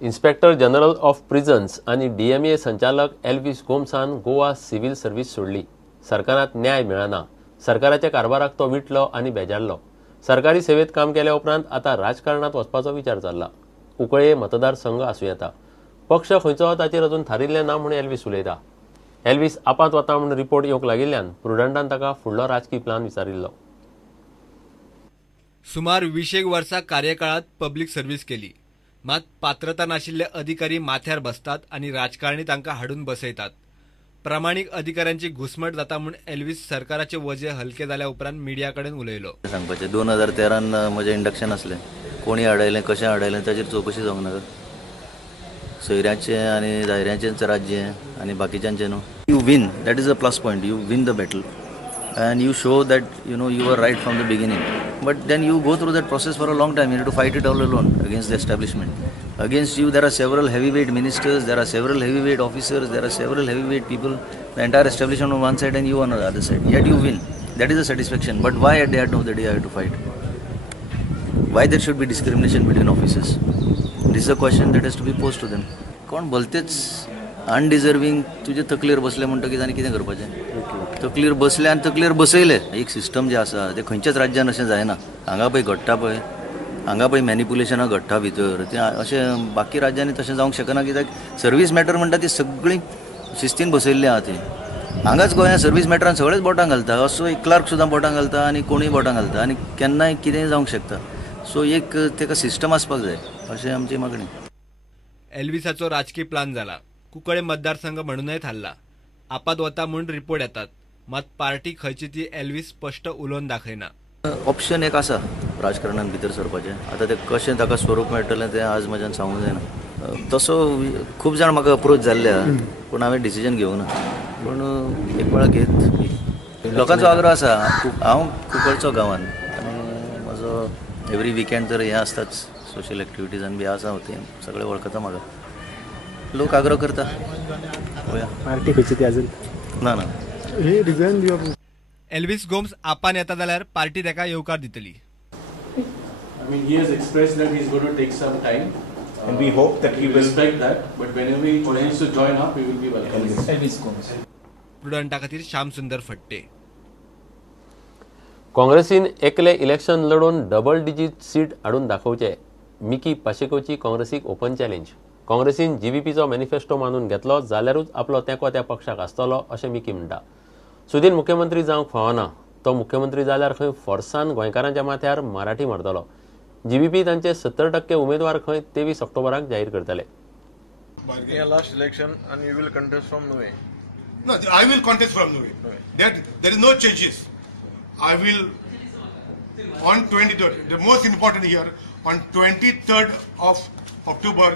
Inspector general of प्रिझन्स आणि DMA संचालक Elvis गोम्सान Goa civil service सोडली. सरकारात न्याय मेळना. सरकाराच्या कारभाराक तो विटलो आणि बेजारलो. सरकारी सेवेत काम केल्या उपरांत आता राजकारणात वचपाचो विचार चालला. उकळे मतदारसंघ आसूं येता. पक्ष खंयचो ताचेर अजून थारिल्लें ना म्हूण एल्विस उलयता. एल्विस आपात वता म्हूण रिपोर्ट येवंक लागिल्ल्यान प्रुडंटान ताका फुडलो राजकीय प्लान विचारिल्लो. सुमार 20 वर्सां कार्यकाळात पब्लीक सर्व्हिस केली. मात पात्रता नाशिल्ले अधिकारी माथ्यार बसतात आणि राजकारणी तांकां हाडून बसयतात. प्रामाणीक अधिकाऱ्यांची घुसमट जाता म्हूण एल्विस सरकाराचे वजे हलके जाल्या उपरांत मिडिया कडेन उलयलो. सांगपाचें 2013 म्हजें इंडक्शन आसलें. कोणी हाडयलें कशें हाडयलें ताचेर चवकशी जावंक नाका. सोयऱ्यांचें आनी दायऱ्यांचेंच राज्य आनी बाकीच्यांचें न्हू. You win, that is a plus point. You win the battle and you show that you were right from the beginning, but then you go through that process for a long time. You need to fight it all alone against the establishment. Against you there are several heavyweight ministers, there are several heavyweight officers, there are several heavyweight people, the entire establishment on one side and you on the other side, yet you win. That is a satisfaction. But why at the end of the day I have to fight? Why there should be discrimination between officers? This is a question that has to be posed to them. कोण भलतेच undeserving तुजे तकलेर बसले म्हणटकीर आनी कितें करपाचें? तकलेर बसले आनी तकलेर बसयले. एक सिस्टम जे आसा ते खंयच्याच राज्यान अशें जायना. हांगा पळय घडटा पळय, हांगा पळय मॅनिपुलेशनां घडटा भितर, तें अशें बाकी राज्यांनी तशें जावंक शकना. कित्याक सर्वीस मॅटर म्हणटा ती सगळीं शिस्तीन बसयल्ली आहा ती. हांगाच गोंयांत सर्वीस मॅटरान सगळेच बोटां घालता. असो एक क्लर्क सुद्दां बोटां घालता आनी कोणूय बोटां घालता आनी केन्नाय कितेंय जावंक शकता. सो एक तेका सिस्टम आसपाक जाय अशें आमची मागणी. एल्विसाचो राजकीय प्लान जाला. कुंकळे मतदारसंघ म्हणूनय थारला. आपात वता म्हूण रिपोर्ट येतात. मात पार्टी खंयची ती एल्विस स्पश्ट उलोवन दाखयना. ऑप्शन एक आसा राजकारणांत भितर सरपाचें. आतां तें कशें ताका स्वरूप मेळटलें तें आज म्हाज्यान सांगूंक जायना. तसो खूब जाण म्हाका अप्रोच जाल्ले आहा, पूण हांवें डिसिजन घेवंक ना. पूण एक वेळा घेत. लोकांचो आग्रह आसा. हांव कुंकळचो गांवांत आनी म्हजो एवरी विकेंड तर हें आसताच, सोशल एक्टिविटीजान बी आसा. तें सगळें वळखता म्हाका. लोक आग्रह करता. पार्टी खंयची ती अजून ना ना. हे रिझन दिवप. एल्विस गोम्स आपान येता जाल्यार पार्टी ताका येवकार दितली. I mean, he has expressed that he's going to take some time, and we hope that he will respect that. But whenever he wants to join up, we will be welcoming. Elvis Gomes. प्रुडंटा खातीर श्याम सुंदर फट्टे. काँग्रेसीन एकले election लढून double digit seat हाडून दाखोवचे. Mickey पाशेकोची काँग्रेसीक ओपन चॅलेंज. काँग्रेसीन जीव्हीपीचो मॅनिफेस्टो मानून घेतलो जाल्यारूच आपलो तेंको त्या पक्षाक आसतलो अशें मिकी म्हणटा. सुदीन मुख्यमंत्री जावंक फावना. तो मुख्यमंत्री जाल्यार खंय फोर्सान गोंयकारांच्या माथ्यार मराठी मारतलो. जीव्हीपी तांचे 70% उमेदवार खंय 23 ऑक्टोबराक जाहीर करतले. Last election and you will contest from Nuwe. No, I will contest from Nuwe. There is no changes. I will on 23rd. The most important here on 23rd of October.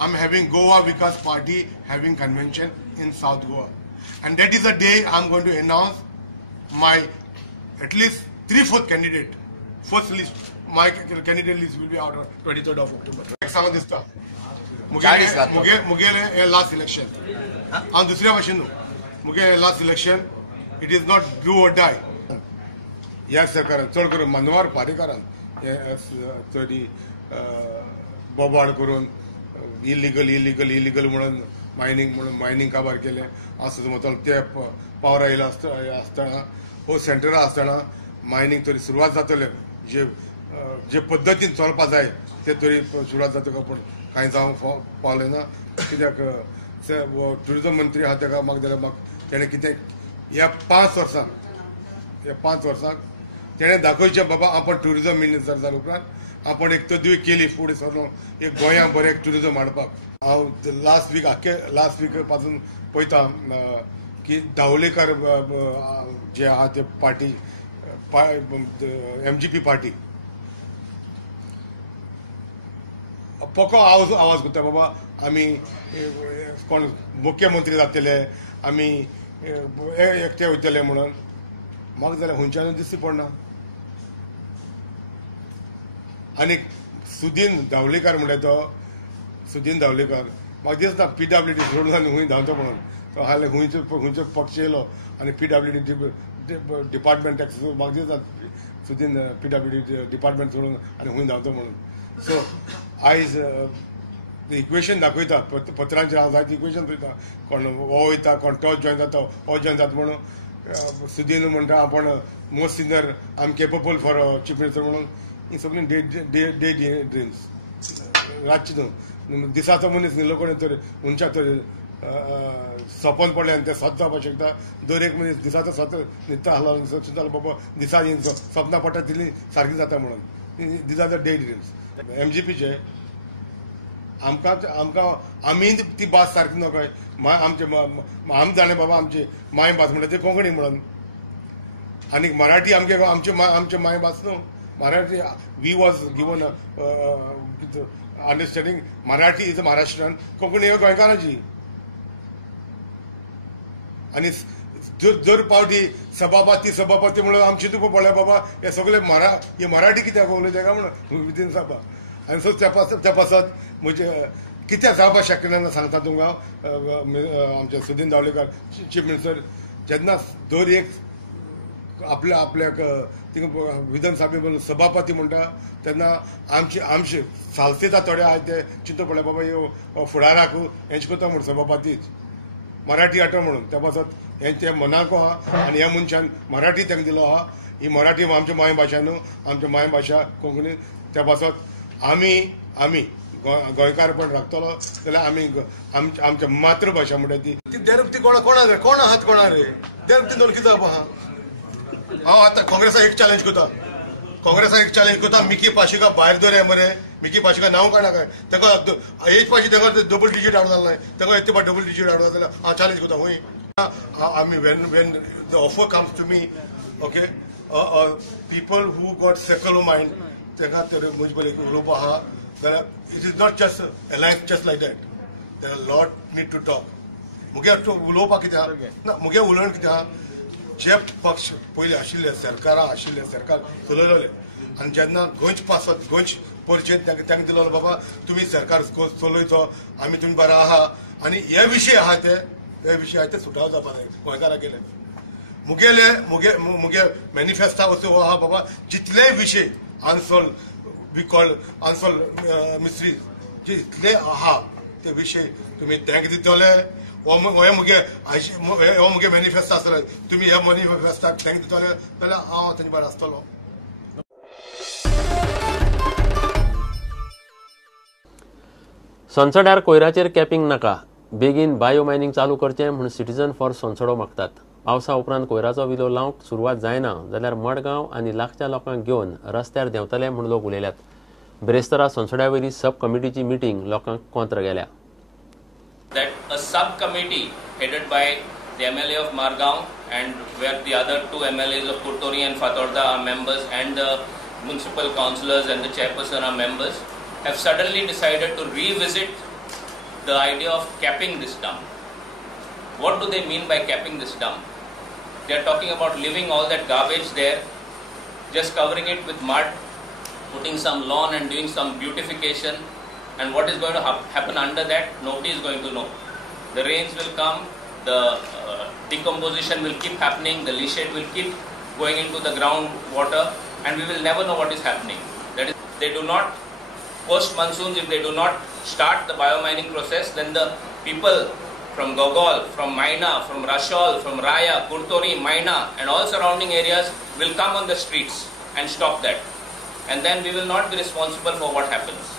I'm having Goa Vikas Party having convention in South Goa, and that is the day I'm going to announce my at least 3/4 candidate. First list, my candidate list will be out on 23rd of October. Example this stuff. Mugele last election. On दूसऱ्या भाषेन Mugele last election. It is not do or die. या सरकारान चड करून मनोहर पारेकरान चडी बोबाड करून illegal म्हणून mining काबार केले असं म्हणतो. ते पावर आयला आसतना हो सेंटरा आसतना मायनिंग तरी सुरवात जातले. जे पद्दतीन चलपा जाय ते तरी सुरवात जाता पूण कांय जावंक पावलें ना. कित्याक ट्युरिजम मंत्री आहा ताका म्हाका जाल्यार म्हाका तेणें कितें ह्या 5 वर्सांक तेणें दाखोवचें बाबा आपण ट्युरिजम मिनिस्टर जाले उपरांत आपण एक तदवी केली फुडें सरून एक गोंयांत बरें ट्युरिजम हाडपाक. हांव लास्ट वीक पासून पळयता की धावलेकर जे आहा ते पार्टी MGP पार्टी पोको आवाज करता बाबा आमी कोण मुख्यमंत्री जातले, आमी एकटे वयतले म्हणून. म्हाका जाल्यार खंयच्यानूच दिसती पडना. आनी सुदीन धावलेकर म्हणटा तो सुदीन धावलेकर म्हाका दिसता PWD सोडून आनी खंय धांवता म्हणून. तो हाल्या खंयचो पक्ष येयलो आनी PWD डिपार्टमेंट म्हाका दिसता सुदीन PWD डिपार्टमेंट सोडून आनी खूंय धांवता म्हणून. सो आयज इक्वेशन दाखयता पत्रांचेर हांव जायते इक्वेशन पळयता, कोण हो वयता कोण तो जॉयन जाता हो जॉयन जाता म्हणून सुदीन म्हणटा आपण most senior I am capable for chief minister म्हणून. ही सगळी डे ड्रिम्स रातची न्हू. दिसाचो मनीस न्हिलो कोणी तर मनशाक तर सपन पडलें आनी तें सत जावपाक शकता. दर एक मनीस दिसाचो सत न्हिदता आसलो चिंतता बाबा दिसा सपनां पडटा तितली सारकी जाता म्हणून. These are the day dreams. MGPचे आमकां आमी ती भास सारकी न्हू काय. आमचे आमी जाणें बाबा आमची माय भास म्हणटा ती कोंकणी म्हणून. आनी मराठी आमचे माय भास न्हू. Marathi we was given understanding Marathi is a महाराष्ट्रान, कोंकणी हे गोंयकारांची. आनी जर पावटी सभापती म्हणून आमची तुका पळय बाबा हे सगळे मराठी कित्याक उलयता काय म्हणून विदीन सभा. आनी सो त्या पासत म्हणजे कित्याक जावपाक शकना ना सांगता तुमकां आमचे सुदीन धावडेकर चीफ मिनिस्टर जेन्ना दर एक आपल्याक थिंगा विधानसभे म्हणून सभापती म्हणटा तेन्ना आमचे सालसेता थोडे आहाय ते चिंतू पडले बाबा ह्यो फुडाराक हेंच कोता म्हणून सभापतीच मराठी आटो म्हणून. त्या पासत हेंचे मनाक आहा आनी ह्या मनशान मराठी तांकां दिलो आहा. ही मराठी आमची मायभाशा न्हू, आमची मायभाशा कोंकणी. त्या पासत आमी गोंयकारपण राखतलो जाल्यार आमी आमच्या मातृभाशा म्हणटा ती देरपती कोण आहात कोणा रे देरपती दोन कितें आहा. हांव आतां काँग्रेसाक एक चॅलेंज करता मिकी पाशिका भायर दवरे मरे. मिकी पाशिका नांव काडना काय ताका एज पाशी ताका डबल डिजीट आवड जालें ताका येते पा डबल डिजीट आवड जाल्यार हांव चॅलेंज करता हूंय. आमी when the offer comes to me okay people who got secular mind तांकां तर म्हजे पयली उलोवपा आहा जाल्यार it is not just life just like that. There are lot need to talk. मुगे उलोवपाक कितें आहा ना मुगे उलोवण कितें आहा. जे पक्ष पयलीं आशिल्ले सरकारां आशिल्ले सरकार चलयले आनी जेन्ना गोंयच पासत गोंयच परिचय तांकां दिलो बाबा तुमी सरकार चलयचो आमी तुमी बरो आहा आनी हे विशय आहा ते सुटाव जावपा जाय गोंयकारां गेले. मुगे मॅनिफेस्टा असो आहा बाबा जितले विशय unsolved we call unsolved mystery जितले आहा ते विशय तुमी तांकां दितले. हे मुगे मॅनिफेस्टो आसतले तुमी ह्या मॅनिफेस्टाक तांकां दितले जाल्यार हांव तांचे भायर आसतलो. संसड्यार कोयराचेर कॅपिंग नाका. बेगीन बायो मायनिंग चालू करचें म्हूण सिटीजन फॉर संसडो मागतात. पावसा उपरांत कोयराचो विलो लावंक सुरवात जायना जाल्यार मडगांव आनी लागच्या लोकांक घेवन रस्त्यार देंवतले म्हूण लोक उलयल्यात. ब्रेस्तारा संसड्या वयली सब कमिटीची मिटींग लोकांक कोंत्र गेल्या. That a subcommittee headed by the MLA of Margaon and where the other two MLAs of Kurtori and Fatorda are members and the municipal councillors and the chairperson are members have suddenly decided to revisit the idea of capping this dump. What do they mean by capping this dump? They are talking about leaving all that garbage there, just covering it with mud, putting some lawn and doing some beautification. And what is going to happen under that? Nobody is going to know. The rains will come, the decomposition will keep happening, the leachate will keep going into the groundwater, and we will never know what is happening. That is, they do not, post monsoons, if they do not start the biomining process, then the people from Gogol, from Maina, from Rashol, from Raya, Kurtori, Maina, and all surrounding areas will come on the streets and stop that. And then we will not be responsible for what happens.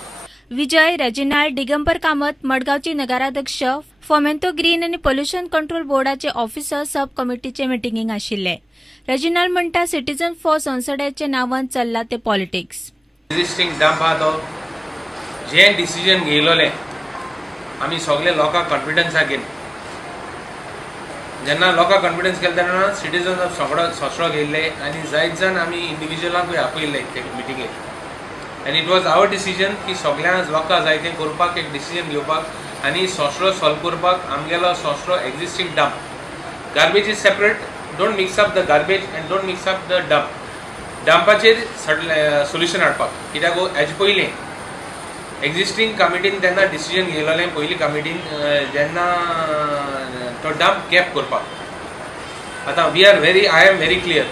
Vijay Reginald Digambar Kamat मडगावची नगराध्यक्ष Fomento green आणि pollution control बोर्डाचे officer sub कमिटीचे मिटिंगेक आशिल्ले. Reginald म्हणटा citizen for संसड्याचे नांवान चल्ला ते पॉलिटिक्स. एक्झिस्टिंग डंप आहा तो जे डिसिजन घेयलोले आमी सगळे लोकांक कॉन्फिडन्साक घेन जेन्ना लोकांक कॉन्फिडन्स केले तेन्ना सिटीजन ऑफ सगळो घेयल्ले आनी जायत जाण आमी इंडिविज्युअलांकूय आपयल्ले ते मिटिंगेक. And it was our decision की सगळ्या लोकांक जाय तें करपाक एक डिसिजन घेवपाक आनी सोसरो सॉल्व करपाक आमगेलो सोसरो existing dump garbage is separate. Don't mix up the garbage and don't mix up the डंपाचेर सोल्युशन हाडपाक. कित्याक हेजे पयलीं एक्झिस्टिंग कमिटीन तेन्ना डिसिजन घेयलोलें पयलीं कमिटीन जेन्ना तो डंप कॅप करपाक आतां आय एम व्हेरी क्लियर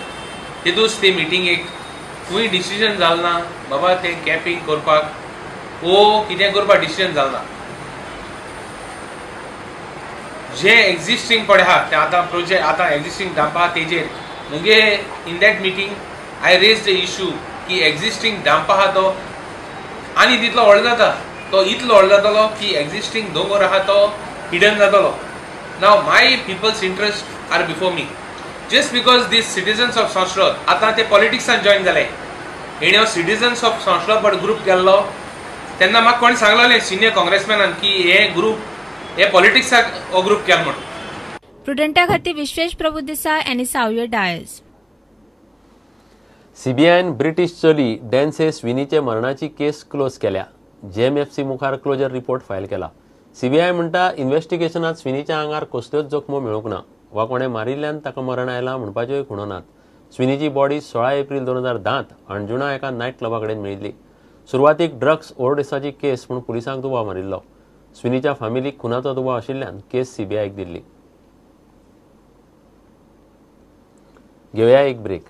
तितूच ती मिटिंगेक खूंय डिसिजन जालें ना बाबा तें कॅपिंग करपाक कितें करपाक डिसिजन जालें ना. जे एक्झिस्टिंग पडे आहा ते आतां प्रोजेक्ट आतां एक्झिस्टिंग डॅम्प आहा तेजेर मुगे in that meeting I raise the issue की एक्झिस्टिंग डॅम्प आहा तो आनी तितलो व्हडलो जाता तो इतलो व्हडलो जातलो की एक्झिस्टिंग दोंगर आहा तो हिडन जातलो. Now my people's interest are before me just because these citizens of Sanskrit आतां ते पॉलिटिक्सान जॉइन जाले. हेणे सिटीजन्स ऑफ संस्कृत ग्रुप केल्लो तेन्ना म्हाका कोण सांगलोलें सिनियर काँग्रेसमॅनान की हे पॉलिटिक्साक हो ग्रुप केला म्हणून. प्रुडंटा खातीर विश्वेश प्रभू देसाय आनी सावय डायस. सीबीआयन ब्रिटीश चली डॅन्से स्विनीचे मरणाची केस क्लोज केल्या. JMFC मुखार क्लोजर रिपोर्ट फायल केला. सीबीआय म्हणटा इन्व्हेस्टिगेशनात स्विनीच्या आंगार कसल्योच जखमो मेळूंक ना वा कोणें मारिल्ल्यान ताका मरण आयलां म्हणपाच्योय खुणो नात. स्विनीची बॉडी 16 एप्रिल 2010 अणजुणा एका नायट क्लबा कडेन मेळिल्ली. सुरवातीक ड्रग्स ओव्हरडोसाची केस म्हूण पुलिसांक दुबाव मारिल्लो. स्विनीच्या फॅमिलीक खुनाचो दुबाव आशिल्ल्यान केस सीबीआयक दिल्ली. घेवया एक ब्रेक.